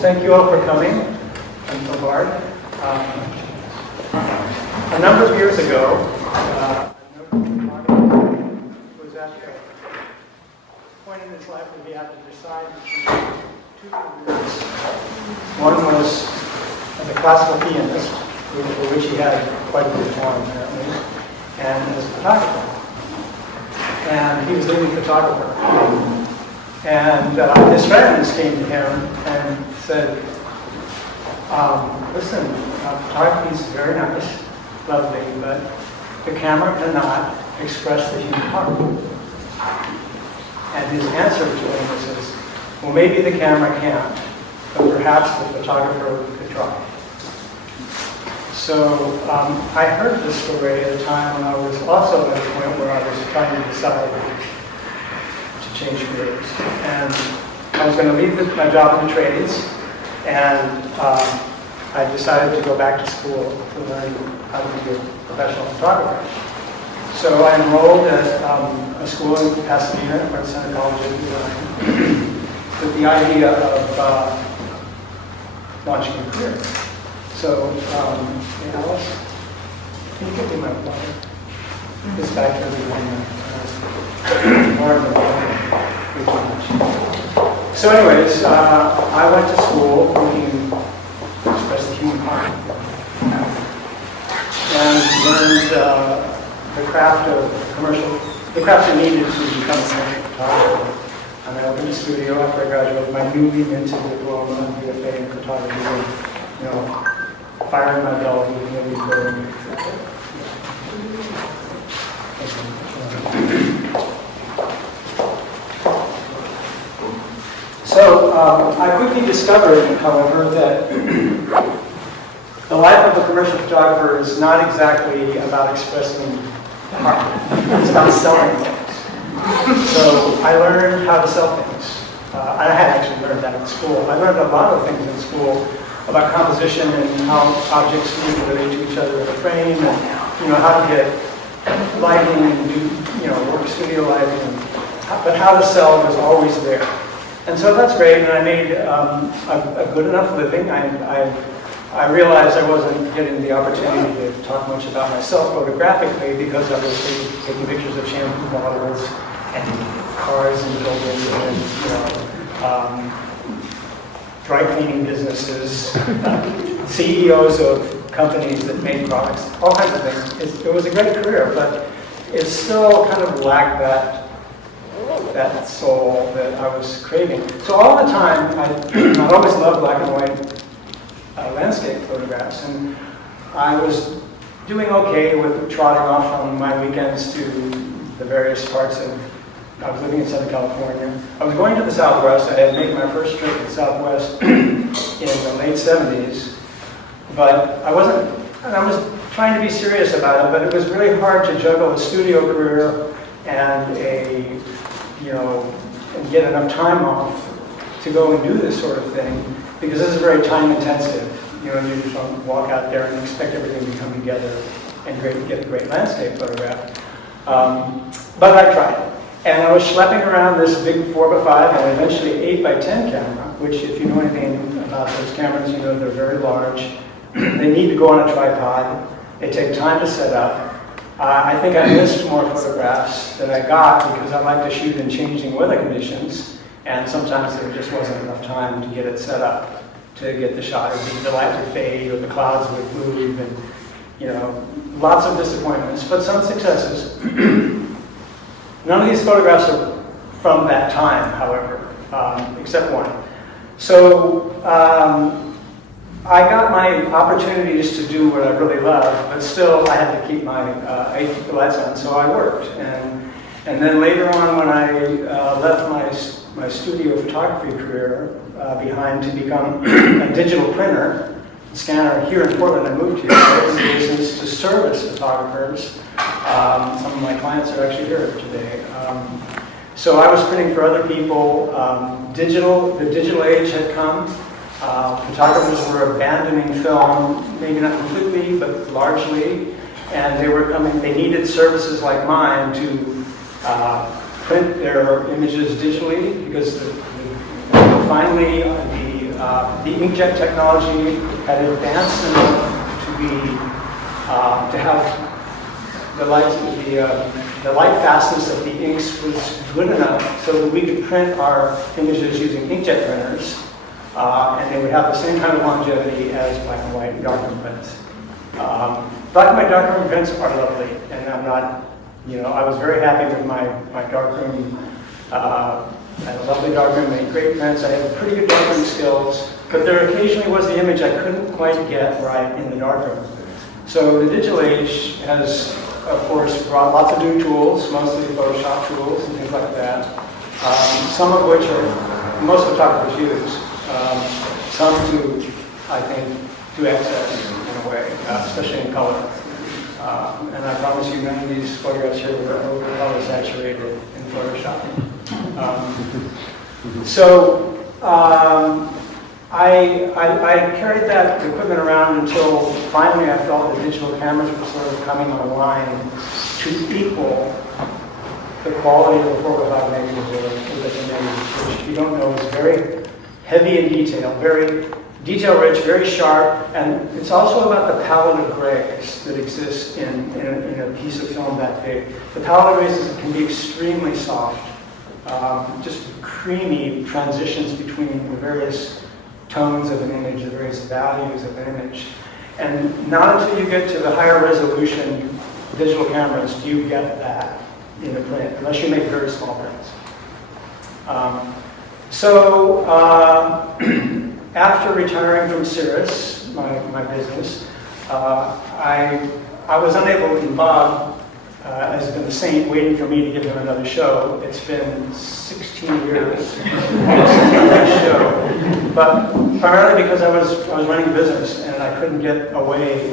thank you all for coming. I'm so hard. A number of years ago, was at the point in his life where he had to decide between two careers. One was as a classical pianist, for which he had quite a bit of talent apparently, and as a photographer. And he was a leading photographer. And his friends came to him and said, listen, photography is very nice, lovely, but the camera cannot express the human heart. And his answer to him was, well, maybe the camera can't, but perhaps the photographer could try. So I heard this story at a time when I was also at a point where I was trying to decide to change careers. And I was going to leave my job in the trades, and I decided to go back to school to learn how to be a professional photographer. So I enrolled at a school in Pasadena, Art Center College of Design, with the idea of launching a career. So, hey Alice, can you give me my water? This back here is more than water. So anyways, I went to school looking to express the human heart and learned the craft you needed to become a commercial photographer. And I opened a studio after I graduated my newly minted diploma in BFA in photography, and, you know, firing my belly, really growing. So I quickly discovered, however, that the life of a commercial photographer is not exactly about expressing the heart. It's about selling things. So I learned how to sell things. I had actually learned that in school. I learned a lot of things in school about composition and how objects need to relate to each other in a frame, and how to get lighting and do work studio lighting, but how to sell was always there. And so that's great, and I made a good enough living. I realized I wasn't getting the opportunity to talk much about myself photographically because I was taking pictures of shampoo bottles and cars and buildings and dry cleaning businesses, CEOs of companies that made products, all kinds of things. It was a great career, but it still kind of lacked that soul that I was craving. So all the time, I always loved black and white landscape photographs, and I was doing okay with trotting off on my weekends to the various parts of. I was living in Southern California. I was going to the Southwest. I had made my first trip to the Southwest in the late 70s, but I was trying to be serious about it, but it was really hard to juggle a studio career and and get enough time off to go and do this sort of thing, because this is very time intensive. You just don't walk out there and expect everything to come together and get a great landscape photograph. But I tried. And I was schlepping around this big 4x5 and eventually 8x10 camera, which, if you know anything about those cameras, you know they're very large. They need to go on a tripod. They take time to set up. I think I missed more photographs than I got because I like to shoot in changing weather conditions, and sometimes there just wasn't enough time to get it set up to get the shot. The light would fade or the clouds would move, and lots of disappointments, but some successes. None of these photographs are from that time, however, except one. So I got my opportunities to do what I really love, but still I had to keep the lights on, so I worked. And then later on, when I left my studio photography career behind to become a digital printer, scanner here in Portland, I moved here in business to service photographers. Some of my clients are actually here today. So I was printing for other people. The digital age had come. Photographers were abandoning film, maybe not completely, but largely. And they needed services like mine to print their images digitally, because finally the the inkjet technology had advanced enough to be to have the light fastness of the inks was good enough so that we could print our images using inkjet printers, and they would have the same kind of longevity as black and white darkroom prints. Black and white darkroom prints are lovely, and I'm not, I was very happy with my darkroom. I had a lovely darkroom, made great prints. I had pretty good darkroom skills, but there occasionally was the image I couldn't quite get right in the darkroom. So the digital age has, of course, brought lots of new tools, mostly Photoshop tools and things like that. Some of which most photographers use. Some to, I think, to excess in a way, especially in color. And I promise you, none of these photographs here were over color saturated in Photoshop. I carried that equipment around until finally I felt the digital cameras were sort of coming online to equal the quality of the 4x5 negative with the negative, which, if you don't know, is very heavy in detail, very detail-rich, very sharp, and it's also about the palette of grays that exists in a piece of film that big. The palette of grays can be extremely soft, just creamy transitions between the various tones of an image, the various values of an image. And not until you get to the higher resolution digital cameras do you get that in the print, unless you make very small prints. After retiring from Cirrus, my business, I was unable, and Bob has been a saint waiting for me to give him another show. It's been 16 years since that show, but primarily because I was running a business and I couldn't get away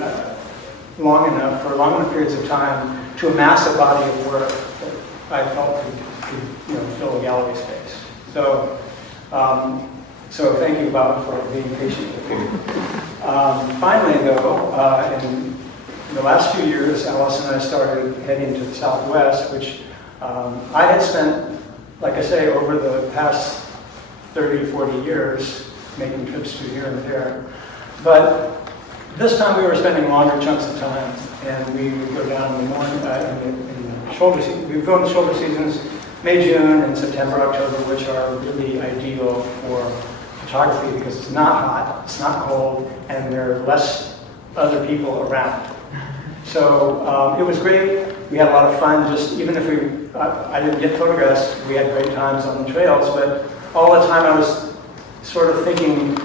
for long enough periods of time to amass a body of work that I felt could fill a gallery space. So thank you, Bob, for being patient with me. Finally, though, in the last few years, Alice and I started heading to the Southwest, which I had spent, like I say, over the past 30, 40 years, making trips to here and there. But this time we were spending longer chunks of time, and we would go down in the morning, in the shoulder season. We would go in the shoulder seasons, May, June, and September, October, which are really ideal for photography because it's not hot, it's not cold, and there are less other people around. So it was great. We had a lot of fun. Just even if I didn't get photographs, we had great times on the trails. But all the time I was sort of thinking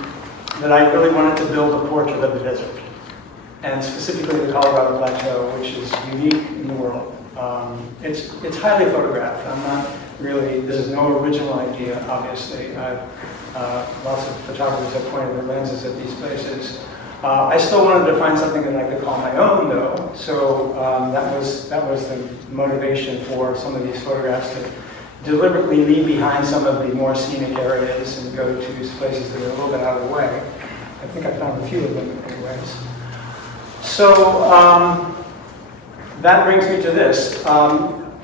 that I really wanted to build a portrait of the desert, and specifically the Colorado Plateau, which is unique in the world. It's highly photographed. I'm not really. This is no original idea, obviously. Lots of photographers have pointed their lenses at these places. I still wanted to find something that I could call my own, though. So that was the motivation for some of these photographs, to deliberately leave behind some of the more scenic areas and go to places that are a little bit out of the way. I think I found a few of them, anyways. So that brings me to this.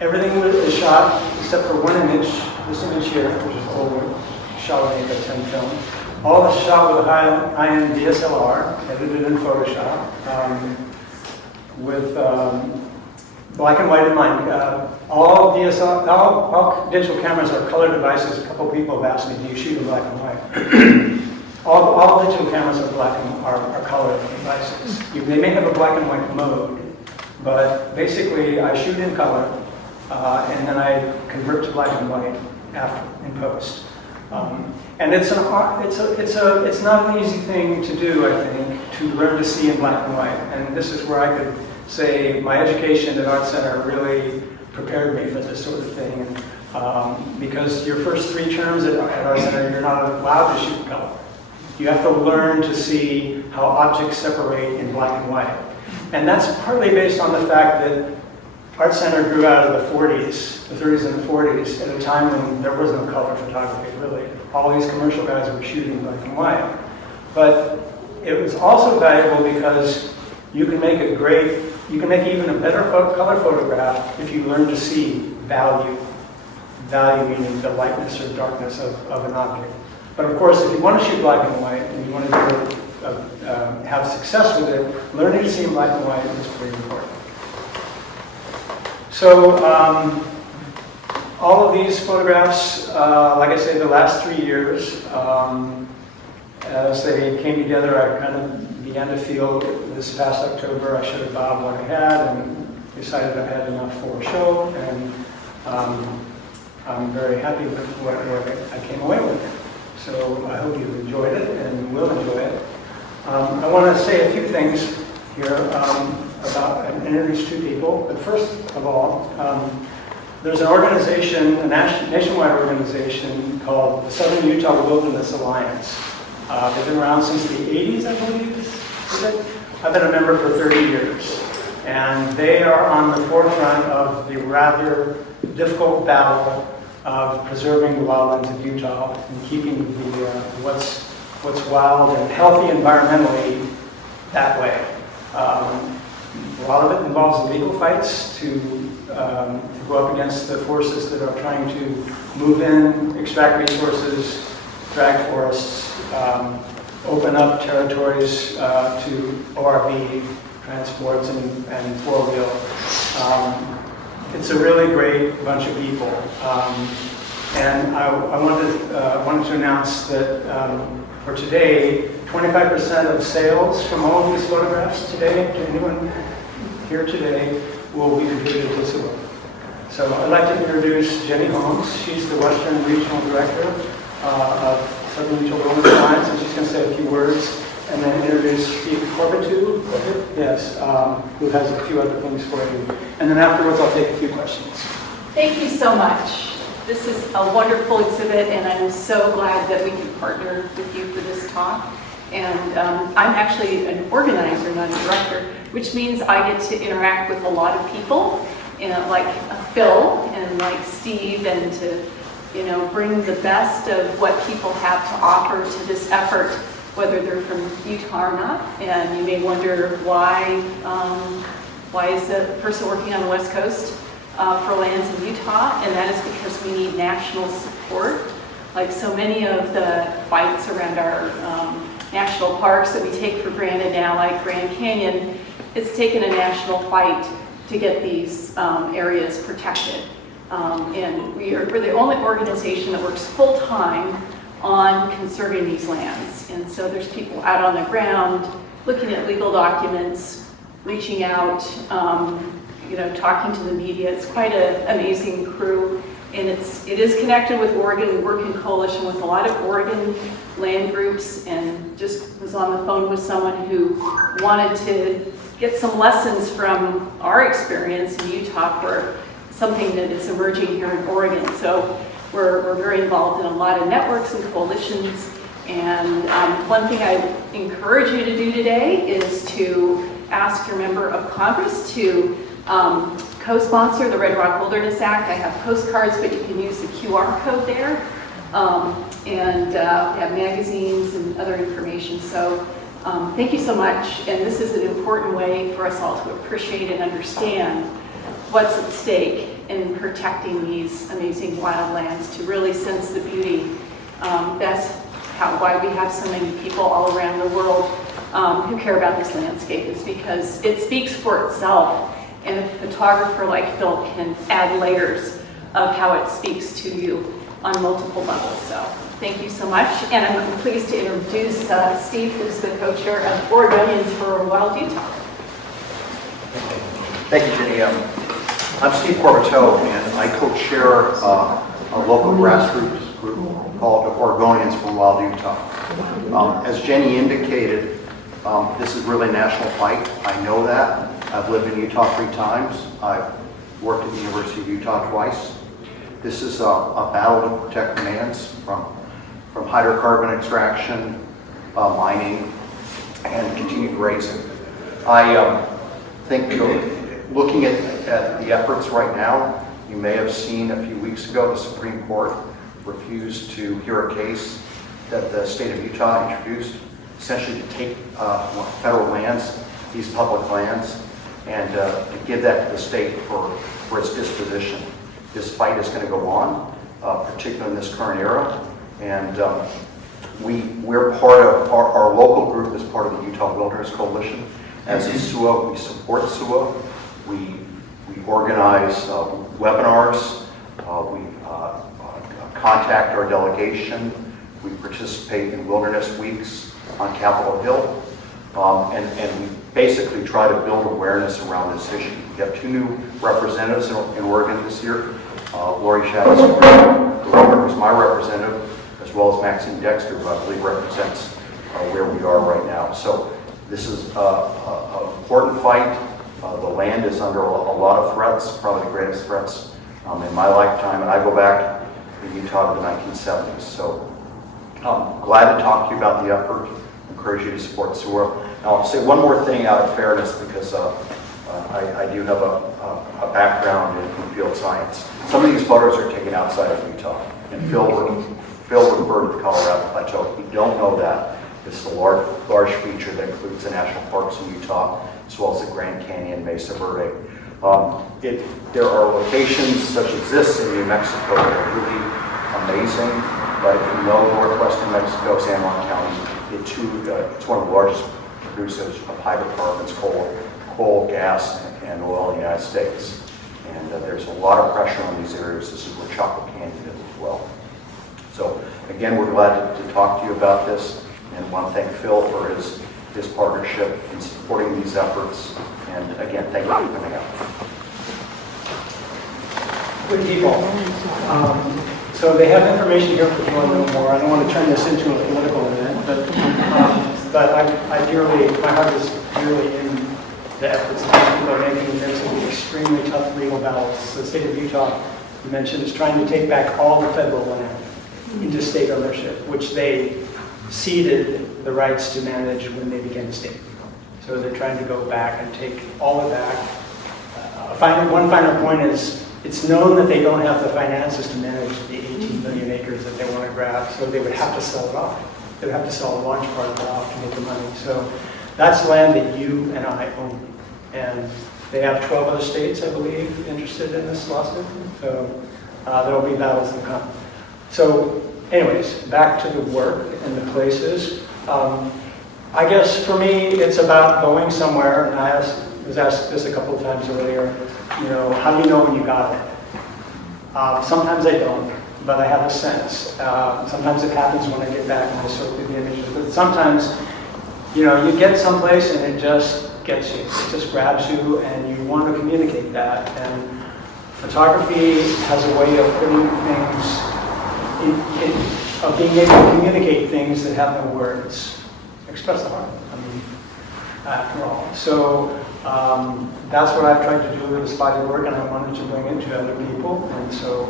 Everything is shot except for one image. This image here, which is older, shot with a 10 film. All is shot with a high-end DSLR, edited in Photoshop, with black and white in mind. All digital cameras are color devices. A couple people have asked me, do you shoot in black and white? all digital cameras are color devices. They may have a black and white mode, but basically I shoot in color, and then I convert to black and white in post. And it's not an easy thing to do, I think, to learn to see in black and white. And this is where I could say my education at Art Center really prepared me for this sort of thing. Because your first 3 terms at Art Center, you're not allowed to shoot in color. You have to learn to see how objects separate in black and white. And that's partly based on the fact that Art Center grew out of the 40s, the 30s and the 40s, at a time when there was no color photography, really. All these commercial guys were shooting black and white. But it was also valuable because you can make even a better color photograph if you learn to see value. Value meaning the lightness or darkness of an object. But of course, if you want to shoot black and white and you want to have success with it, learning to see in black and white is pretty important. So all of these photographs, like I say, the last 3 years, as they came together, I kind of began to feel this past October I should have bought what I had and decided I had enough for a show, and I'm very happy with what I came away with. So I hope you've enjoyed it and will enjoy it. I want to say a few things here about and introduce two people. But first of all, there's an organization, a nationwide organization called the Southern Utah Wilderness Alliance. They've been around since the 80s, I believe. I've been a member for 30 years. And they are on the forefront of the rather difficult battle of preserving the wildlands of Utah and keeping the what's wild and healthy environmentally that way. A lot of it involves legal fights to go up against the forces that are trying to move in, extract resources, drag forests, open up territories to ORV transports and four-wheel. It's a really great bunch of people. And I wanted to announce that for today, 25% of sales from all of these photographs today, to anyone here today, will be contributed to this work. So I'd like to introduce Jenny Holmes. She's the Western Regional Director of Southern Utah Wilderness Alliance, and she's going to say a few words, and then introduce Steve Corbitu, yes, who has a few other things for you. And then afterwards, I'll take a few questions. Thank you so much. This is a wonderful exhibit, and I'm so glad that we can partner with you for this talk. And I'm actually an organizer, not a director, which means I get to interact with a lot of people, like Phil and like Steve, and to bring the best of what people have to offer to this effort, whether they're from Utah or not. And you may wonder why is the person working on the West Coast for lands in Utah, and that is because we need national support. Like so many of the fights around our national parks that we take for granted now, like Grand Canyon, it's taken a national fight to get these areas protected. And we're the only organization that works full-time on conserving these lands. And so there's people out on the ground looking at legal documents, reaching out, talking to the media. It's quite an amazing crew, and it is connected with Oregon. We work in coalition with a lot of Oregon land groups, and just was on the phone with someone who wanted to get some lessons from our experience in Utah for something that is emerging here in Oregon. So we're very involved in a lot of networks and coalitions, and one thing I encourage you to do today is to ask your member of Congress to co-sponsor the Red Rock Wilderness Act. I have postcards, but you can use the QR code there, and have magazines and other information. So thank you so much, and this is an important way for us all to appreciate and understand what's at stake in protecting these amazing wildlands, to really sense the beauty. That's why we have so many people all around the world who care about this landscape, is because it speaks for itself, and a photographer like Phil can add layers of how it speaks to you on multiple levels. So thank you so much, and I'm pleased to introduce Steve, who's the co-chair of Oregonians for Wild Utah. Thank you, Jenny. I'm Steve Corbitu, and I co-chair a local grassroots group called Oregonians for Wild Utah. As Jenny indicated, this is really a national fight. I know that. I've lived in Utah 3 times. I've worked at the University of Utah twice. This is a battle to protect lands from hydrocarbon extraction, mining, and continued grazing. I think, looking at the efforts right now, you may have seen a few weeks ago the Supreme Court refused to hear a case that the state of Utah introduced, essentially to take federal lands, these public lands, and to give that to the state for its disposition. This fight is going to go on, particularly in this current era, and we're part of, our local group is part of the Utah Wilderness Coalition. As is SUA, we support SUA. We organize webinars. We contact our delegation. We participate in wilderness weeks on Capitol Hill. And we basically try to build awareness around this issue. We have 2 new representatives in Oregon this year. Lori Chavez, who's my representative, as well as Maxine Dexter, who I believe represents where we are right now. So this is an important fight. The land is under a lot of threats, probably the greatest threats in my lifetime, and I go back in Utah to the 1970s. So I'm glad to talk to you about the effort. Encourage you to support SUA. And I'll say one more thing out of fairness, because I do have a background in field science. Some of these photos are taken outside of Utah and filled with bird of the Colorado Plateau. If you don't know that, it's the large feature that includes the national parks in Utah, as well as the Grand Canyon, Mesa Verde. There are locations such as this in New Mexico that are really amazing. But if you know northwestern Mexico, San Juan County, it's one of the largest producers of hydrocarbons, coal, gas, and oil in the United States. And there's a lot of pressure on these areas. This is where Chocolate Canyon is as well. So again, we're glad to talk to you about this, and want to thank Phil for his partnership in supporting these efforts. And again, thank you for coming out. Good people. So they have information here if you want to know more. I don't want to turn this into a political event, but my heart is dearly in the efforts that people are making against some extremely tough legal battles. The state of Utah, you mentioned, is trying to take back all the federal land into state ownership, which they ceded the rights to manage when they became a state. So they're trying to go back and take all of that. One final point is, it's known that they don't have the finances to manage the 18 million acres that they want to grab, so they would have to sell it off. They would have to sell a large part of it off to get the money. So that's land that you and I own. And they have 12 other states, I believe, interested in this lawsuit. So there will be battles to come. So anyways, back to the work and the places. I guess for me, it's about going somewhere, and I was asked this a couple of times earlier, how do you know when you got it? Sometimes I don't, but I have a sense. Sometimes it happens when I get back and I sort through the images, but sometimes, you get someplace and it just gets you, it just grabs you, and you want to communicate that. And photography has a way of putting things, of being able to communicate things that have no words. Express the heart, after all. So that's what I've tried to do with this body of work, and I wanted to bring it to other people. And so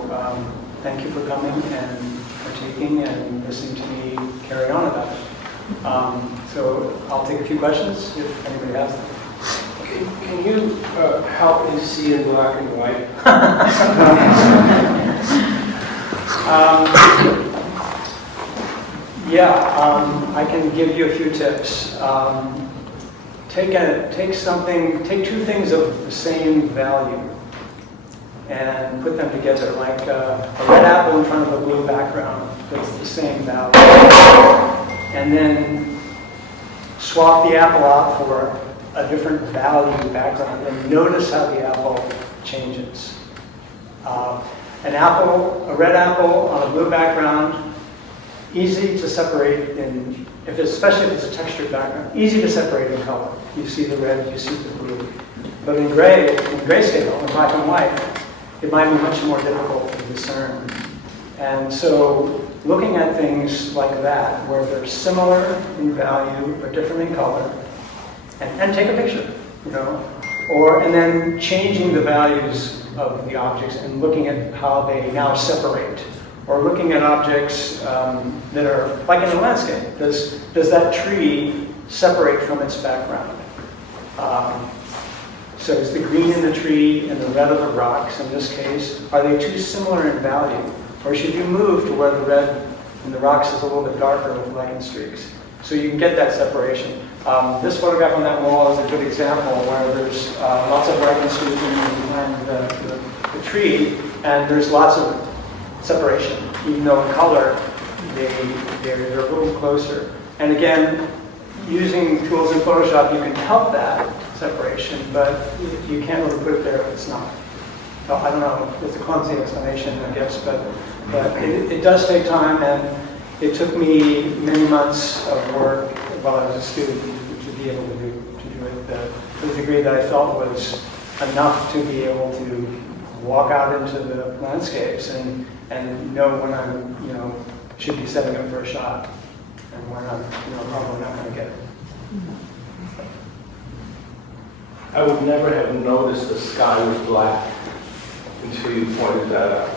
thank you for coming and partaking and listening to me carry on about it. So I'll take a few questions if anybody has them. Can you help me see in black and white? I can give you a few tips. Take two things of the same value and put them together, like a red apple in front of a blue background. That's the same value. And then swap the apple out for a different value background, and notice how the apple changes. A red apple on a blue background, easy to separate especially if it's a textured background, easy to separate in color. You see the red, you see the blue. But in grayscale, in black and white, it might be much more difficult to discern. And so looking at things like that, where they're similar in value but different in color, and take a picture, and then changing the values of the objects and looking at how they now separate. Or looking at objects that are, like in a landscape, does that tree separate from its background? So is the green in the tree and the red of the rocks, in this case, are they too similar in value? Or should you move to where the red in the rocks is a little bit darker with lichen streaks? So you can get that separation. This photograph on that wall is a good example where there's lots of lichen streaks behind the tree, and there's lots of separation, even though in color they're a little closer. And again, using tools in Photoshop, you can help that separation, but you can't really put it there if it's not. Well, I don't know, it's a clumsy explanation, I guess, but it does take time, and it took me many months of work while I was a student to be able to do it to the degree that I felt was enough to be able to walk out into the landscapes and know when I'm, should be setting up for a shot, and when I'm, probably not going to get it. I would never have noticed the sky was black until you pointed that out.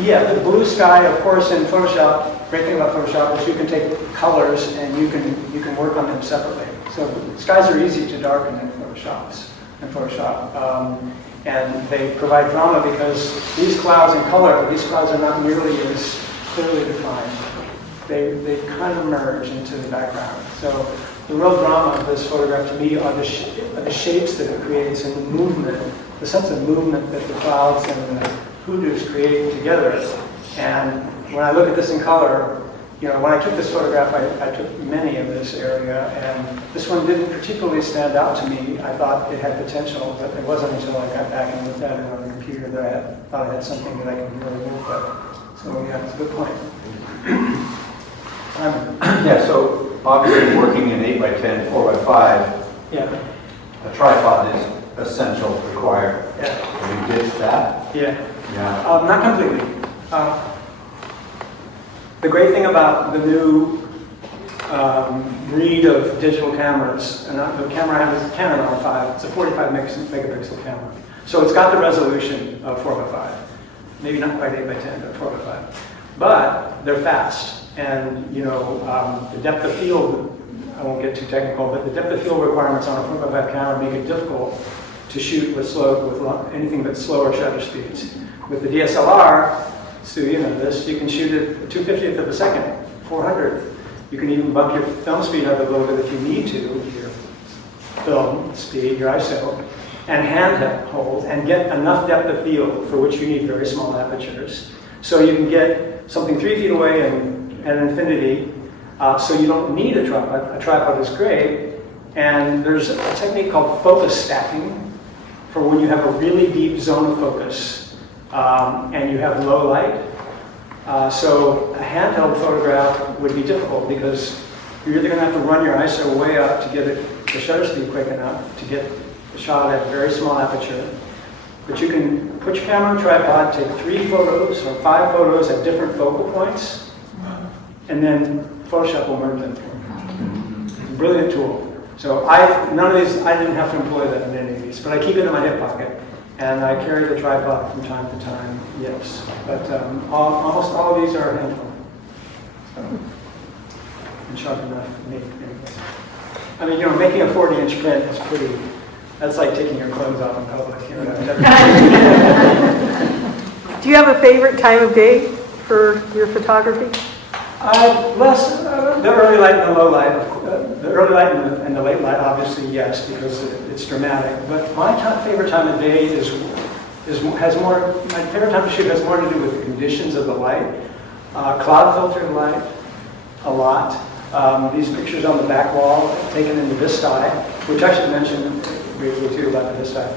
Yeah, the blue sky, of course, in Photoshop. Great thing about Photoshop is you can take colors and you can work on them separately. So skies are easy to darken in Photoshop, and they provide drama because these clouds in color, these clouds are not nearly as clearly defined. They kind of merge into the background. So the real drama of this photograph to me are the shapes that it creates and the movement, the sense of movement that the clouds and the hoodoos create together. And when I look at this in color, when I took this photograph, I took many in this area, and this one didn't particularly stand out to me. I thought it had potential, but it wasn't until I got back and looked at it on the computer that I thought I had something that I could really work with. So yeah, it's a good point. Yeah, so obviously working in 8x10, 4x5, Yeah. a tripod is essential, required. Yeah. Have you ditched that? Yeah. Yeah. Not completely. The great thing about the new breed of digital cameras, and the camera I have is a Canon R5. It's a 45 megapixel camera. So it's got the resolution of 4x5. Maybe not quite 8x10, but 4x5. But they're fast. And, the depth of field, I won't get too technical, but the depth of field requirements on a 4x5 camera make it difficult to shoot with anything but slower shutter speeds. With the DSLR, so you know this, you can shoot it at 2/50th of a second, 400th. You can even bump your film speed up a little bit if you need to, your film speed, your ISO, and handhold, and get enough depth of field for which you need very small apertures. So you can get something 3 feet away at infinity, so you don't need a tripod. A tripod is great, and there's a technique called focus stacking for when you have a really deep zone of focus. And you have low light. So a handheld photograph would be difficult because you're either going to have to run your ISO way up to get the shutter speed quick enough to get the shot at a very small aperture. But you can put your camera on a tripod, take 3 photos or 5 photos at different focal points, and then Photoshop will merge them for you. Brilliant tool. So none of these, I didn't have to employ that in any of these, but I keep it in my hip pocket. And I carry the tripod from time to time, yes. But almost all of these are handheld. So, and sharp enough for me. I mean, making a 40-inch print is that's like taking your clothes off in public. Do you have a favorite time of day for your photography? Less the early light and the low light. The early light and the late light, obviously, yes, because it's dramatic. But my favorite time of day has more. My favorite time to shoot has more to do with the conditions of the light. Cloud filtered light, a lot. These pictures on the back wall taken in the Vista, which I should mention briefly too about the Vista.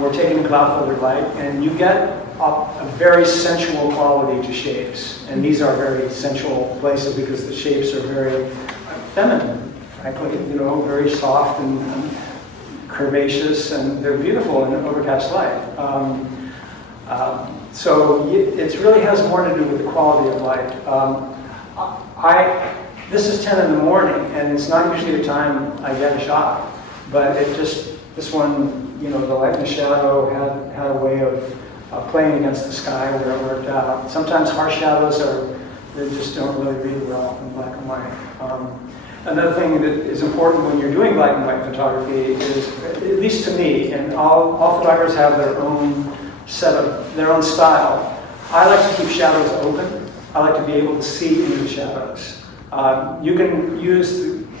We're taking cloud filtered light, and you get a very sensual quality to shapes. And these are very sensual places because the shapes are very feminine, frankly, very soft and curvaceous, and they're beautiful in overcast light. So it really has more to do with the quality of light. This is 10 in the morning, and it's not usually the time I get a shot, but this one, the light and the shadow had a way of playing against the sky where it worked out. Sometimes harsh shadows they just don't really read well in black and white. Another thing that is important when you're doing black and white photography is, at least to me, and all photographers have their own their own style. I like to keep shadows open. I like to be able to see into the shadows. You can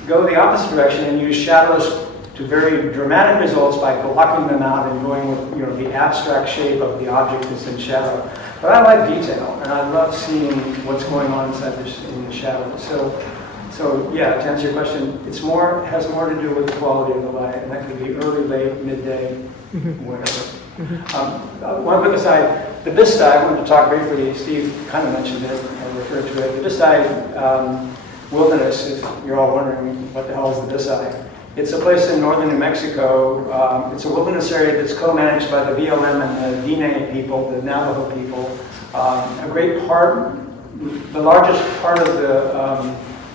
go the opposite direction and use shadows to very dramatic results by blocking them out and going with the abstract shape of the object that's in shadow. But I like detail, and I love seeing what's going on inside in the shadows. So yeah, to answer your question, has more to do with the quality of the light, and that could be early, late, midday, whatever. One quick aside, the Bisti, I wanted to talk briefly, Steve kind of mentioned it and referred to it. The Bisti Wilderness, if you're all wondering what the hell is the Bisti, it's a place in northern New Mexico. It's a wilderness area that's co-managed by the BLM and the Diné people, the Navajo people. A great part, the largest part of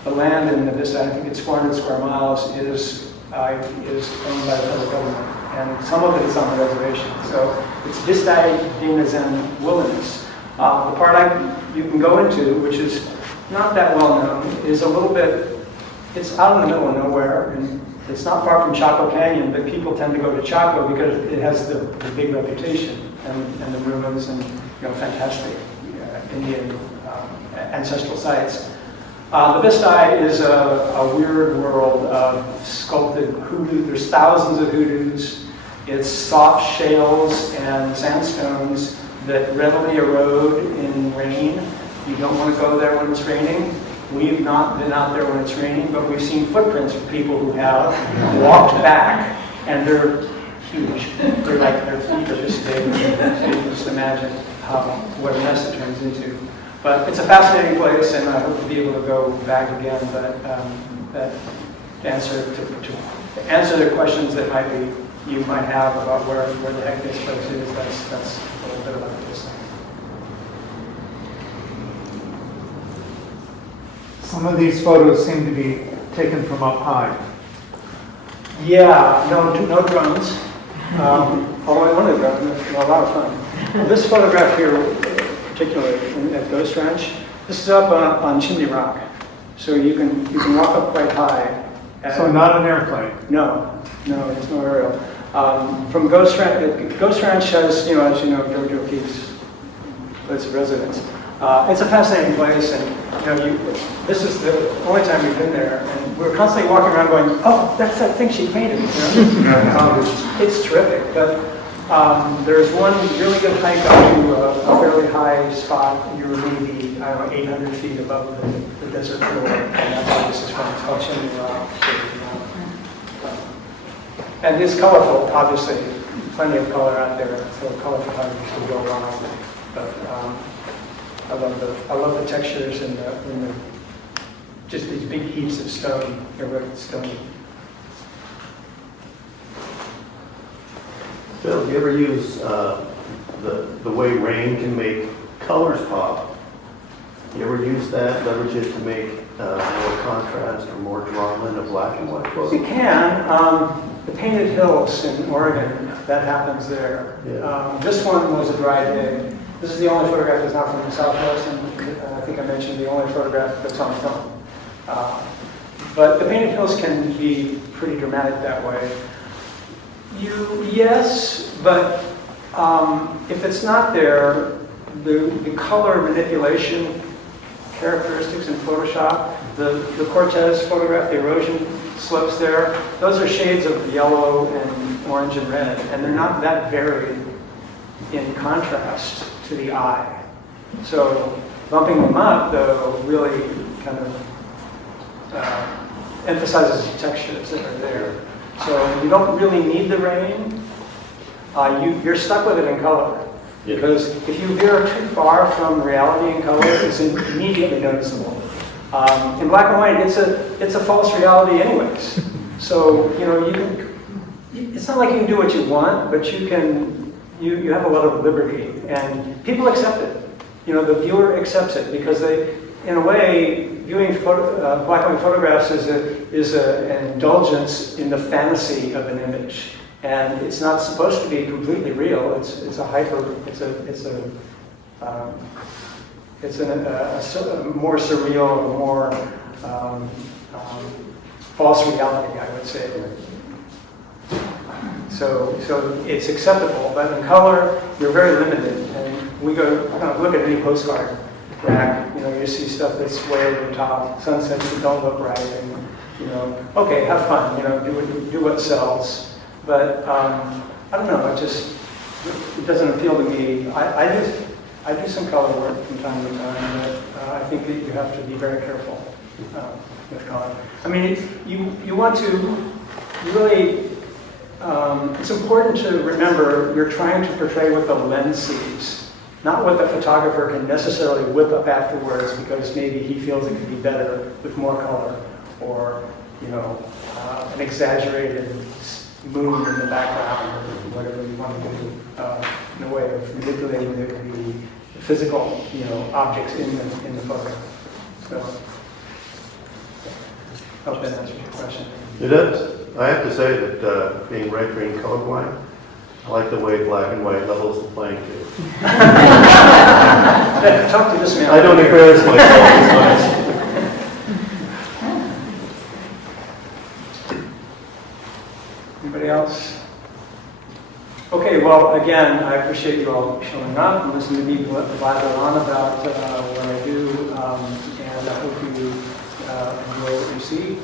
the land in the Bisti, I think it's 400 square miles, is owned by the federal government. And some of it is on the reservation. So it's Bisti Dinazan Wilderness. The part you can go into, which is not that well known, is a little bit, it's out in the middle of nowhere, and it's not far from Chaco Canyon, but people tend to go to Chaco because it has the big reputation and the ruins and fantastic Indian ancestral sites. The Bisti is a weird world of sculpted hoodoo. There's thousands of hoodoos. It's soft shales and sandstones that readily erode in rain. You don't want to go there when it's raining. We've not been out there when it's raining, but we've seen footprints of people who have walked back, and they're huge. They're like, their feet are this big. So you can just imagine what a mess it turns into. But it's a fascinating place, and I hope to be able to go back again. But to answer the questions that you might have about where the heck this place is, that's a little bit about this thing. Some of these photos seem to be taken from up high. Yeah, no drones. Although I wanted a drone, it's a lot of fun. This photograph here, particularly at Ghost Ranch, this is up on Chimney Rock, so you can walk up quite high. So not an airplane. No, it's no aerial. From Ghost Ranch has, as you know, Jojo Pete's place of residence. It's a fascinating place, and this is the only time we've been there, and we're constantly walking around going, "Oh, that's that thing she painted." It's terrific, but there's one really good hike up to a fairly high spot. You're maybe 800 feet above the desert floor, and that's where this is from. It's called Chimney Rock. And it's colorful, obviously. Plenty of color out there, so color photography can go wrong. But I love the textures and just these big heaps of stone. They're really stony. Phil, do you ever use the way rain can make colors pop? You ever use that, leverage it to make more contrast or more drama in a black and white photo? You can. The Painted Hills in Oregon, that happens there. Yeah. This one was a dry day. This is the only photograph that's not from the Southwest, and I think I mentioned the only photograph that's on film. But the Painted Hills can be pretty dramatic that way. Yes, but if it's not there, the color manipulation characteristics in Photoshop, the Cortez photograph, the erosion slopes there, those are shades of yellow and orange and red, and they're not that varied in contrast to the eye. So bumping them up, though, really kind of emphasizes the textures that are there. So you don't really need the rain. You're stuck with it in color. Because if you veer too far from reality in color, it's immediately noticeable. In black and white, it's a false reality anyways. So it's not like you can do what you want, but you have a lot of liberty, and people accept it. The viewer accepts it because they, in a way, viewing black and white photographs is an indulgence in the fantasy of an image. And it's not supposed to be completely real. It's a more surreal, more false reality, I would say. So it's acceptable, but in color, you're very limited. And we go look at any postcard rack. You see stuff that's way over the top, sunsets that don't look right, and okay, have fun. Do what sells. But I don't know. It doesn't appeal to me. I do some color work from time to time, but I think that you have to be very careful with color. I mean, you want to, you really, it's important to remember you're trying to portray what the lens sees, not what the photographer can necessarily whip up afterwards because maybe he feels it could be better with more color, or, you know, an exaggerated moon in the background, or whatever you want to do, in a way of manipulating the physical, you know, objects in the photo. So, I hope that answers your question. It does. I have to say that being red-green colorblind, I like the way black and white levels the playing field. Talk to this man. I don't embarrass myself as much. Anybody else? Okay, well, again, I appreciate you all showing up and listening to me blabber on about what I do, and I hope you enjoy what you see.